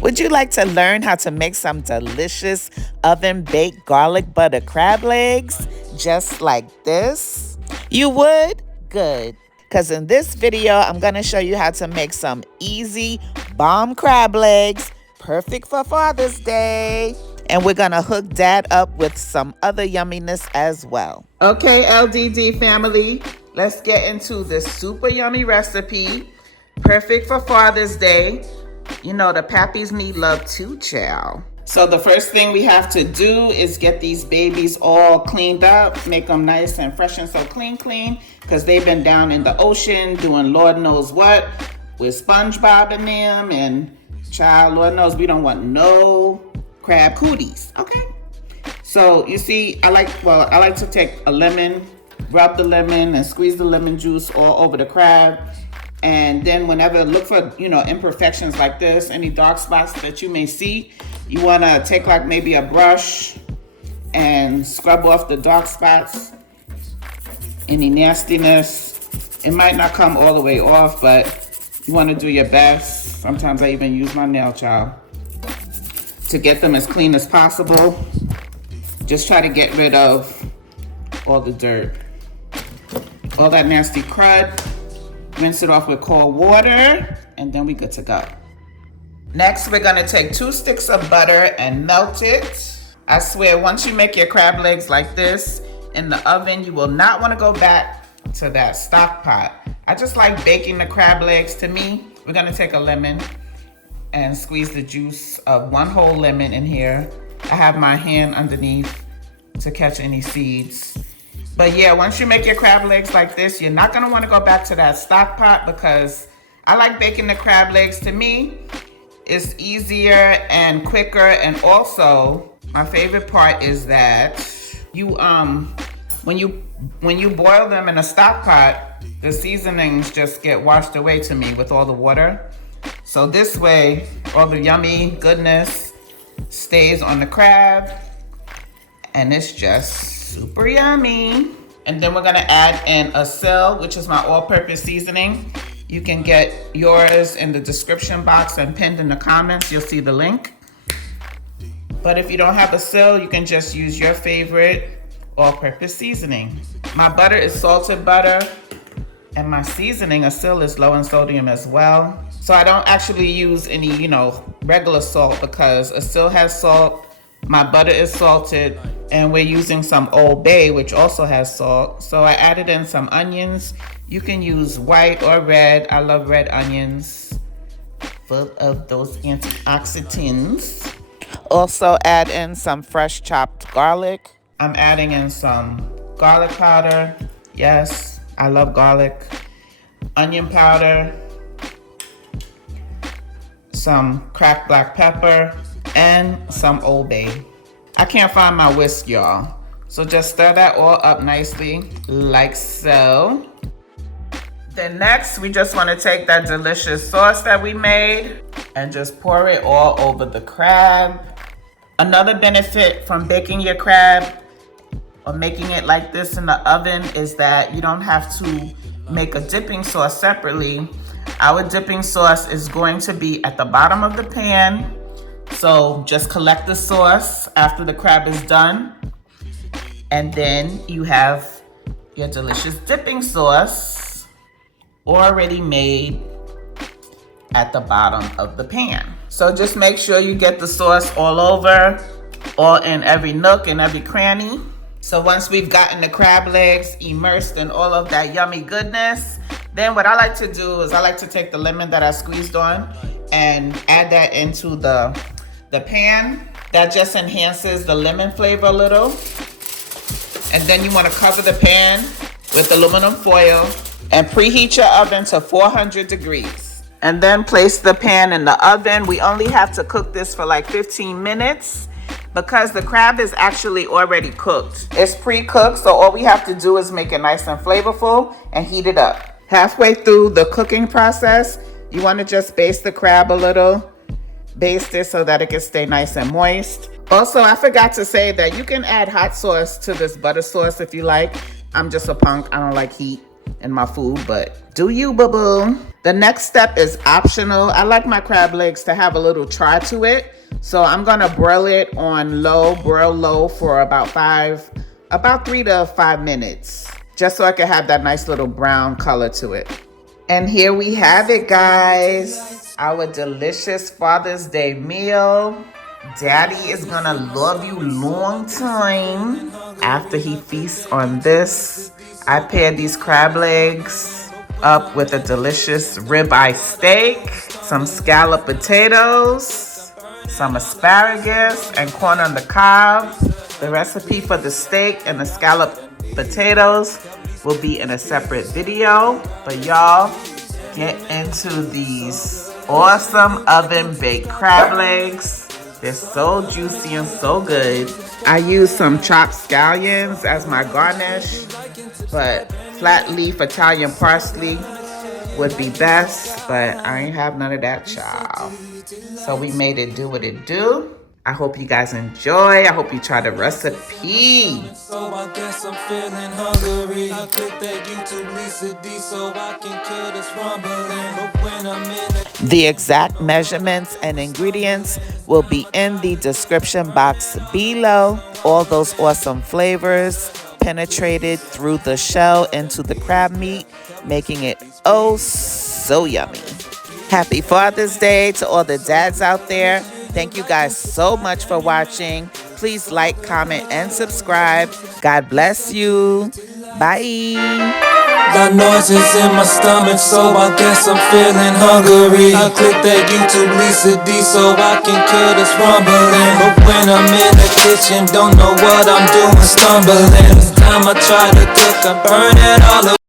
Would you like to learn how to make some delicious oven-baked garlic butter crab legs just like this? You would? Good. Because in this video, I'm going to show you how to make some easy bomb crab legs, perfect for Father's Day. And we're going to hook Dad up with some other yumminess as well. Okay, LDD family, let's get into this super yummy recipe, perfect for Father's Day. You know, the pappies need love too, child. So the first thing we have to do is get these babies all cleaned up, make them nice and fresh and so clean, because they've been down in the ocean doing Lord knows what with SpongeBob and them, and child, Lord knows we don't want no crab cooties, okay? So you see, I like to take a lemon, rub the lemon and squeeze the lemon juice all over the crab. And then whenever, look for, imperfections like this, any dark spots that you may see, you want to take like maybe a brush and scrub off the dark spots, any nastiness. It might not come all the way off, but you want to do your best. Sometimes I even use my nail, child, to get them as clean as possible. Just try to get rid of all the dirt, all that nasty crud. Rinse it off with cold water, and then we good to go. Next, we're gonna take 2 sticks of butter and melt it. I swear, once you make your crab legs like this in the oven, you will not wanna go back to that stock pot. I just like baking the crab legs. To me, we're gonna take a lemon and squeeze the juice of 1 whole lemon in here. I have my hand underneath to catch any seeds. But yeah, once you make your crab legs like this, you're not gonna wanna go back to that stock pot, because I like baking the crab legs. To me, it's easier and quicker, and also my favorite part is that you when you boil them in a stock pot, the seasonings just get washed away to me with all the water. So this way, all the yummy goodness stays on the crab, and it's just super yummy. And then we're gonna add in a Sil, which is my all-purpose seasoning. You can get yours in the description box and pinned in the comments. You'll see the link. But if you don't have a Sil, you can just use your favorite all-purpose seasoning. My butter is salted butter, and my seasoning, a Sil, is low in sodium as well. So I don't actually use any, regular salt, because a Sil has salt. My butter is salted, and we're using some Old Bay, which also has salt. So I added in some onions. You can use white or red. I love red onions, full of those antioxidants. Also add in some fresh chopped garlic. I'm adding in some garlic powder. Yes, I love garlic. Onion powder, some cracked black pepper, and some Old Bay. I can't find my whisk, y'all. So just stir that all up nicely, like so. Then next, we just want to take that delicious sauce that we made and just pour it all over the crab. Another benefit from baking your crab or making it like this in the oven is that you don't have to make a dipping sauce separately. Our dipping sauce is going to be at the bottom of the pan. So just collect the sauce after the crab is done, and then you have your delicious dipping sauce already made at the bottom of the pan. So just make sure you get the sauce all over, all in every nook and every cranny. So once we've gotten the crab legs immersed in all of that yummy goodness, then what I like to do is I like to take the lemon that I squeezed on and add that into the pan. That just enhances the lemon flavor a little. And then you want to cover the pan with aluminum foil and preheat your oven to 400 degrees. And then place the pan in the oven. We only have to cook this for like 15 minutes because the crab is actually already cooked. It's pre-cooked, so all we have to do is make it nice and flavorful and heat it up. Halfway through the cooking process, you want to just baste the crab a little. Baste it so that it can stay nice and moist. Also, I forgot to say that you can add hot sauce to this butter sauce if you like. I'm just a punk, I don't like heat. in my food, but do you, boo-boo. The next step is optional. I like my crab legs to have a little char to it. So I'm gonna broil it on broil low for about 3 to 5 minutes, just so I can have that nice little brown color to it. And here we have it, guys. Our delicious Father's Day meal. Daddy is gonna love you long time after he feasts on this. I paired these crab legs up with a delicious ribeye steak, some scalloped potatoes, some asparagus, and corn on the cob. The recipe for the steak and the scalloped potatoes will be in a separate video, but y'all get into these awesome oven baked crab legs. They're so juicy and so good. I use some chopped scallions as my garnish, but flat leaf Italian parsley would be best, but I ain't have none of that, y'all. So we made it do what it do. I hope you guys enjoy. I hope you try the recipe. So I guess I'm feeling hungry. I click that YouTube Lisa D so I can kill this rumbling. But when I'm in the exact measurements and ingredients will be in the description box below. All those awesome flavors penetrated through the shell into the crab meat, making it oh so yummy. Happy Father's Day to all the dads out there. Thank you guys so much for watching. Please like, comment, and subscribe. God bless you. Bye. Got noises in my stomach, so I guess I'm feeling hungry. I click that YouTube Lisa D so I can kill this rumbling. But when I'm in the kitchen, don't know what I'm doing, stumbling. This time I try to cook, I burn it all away.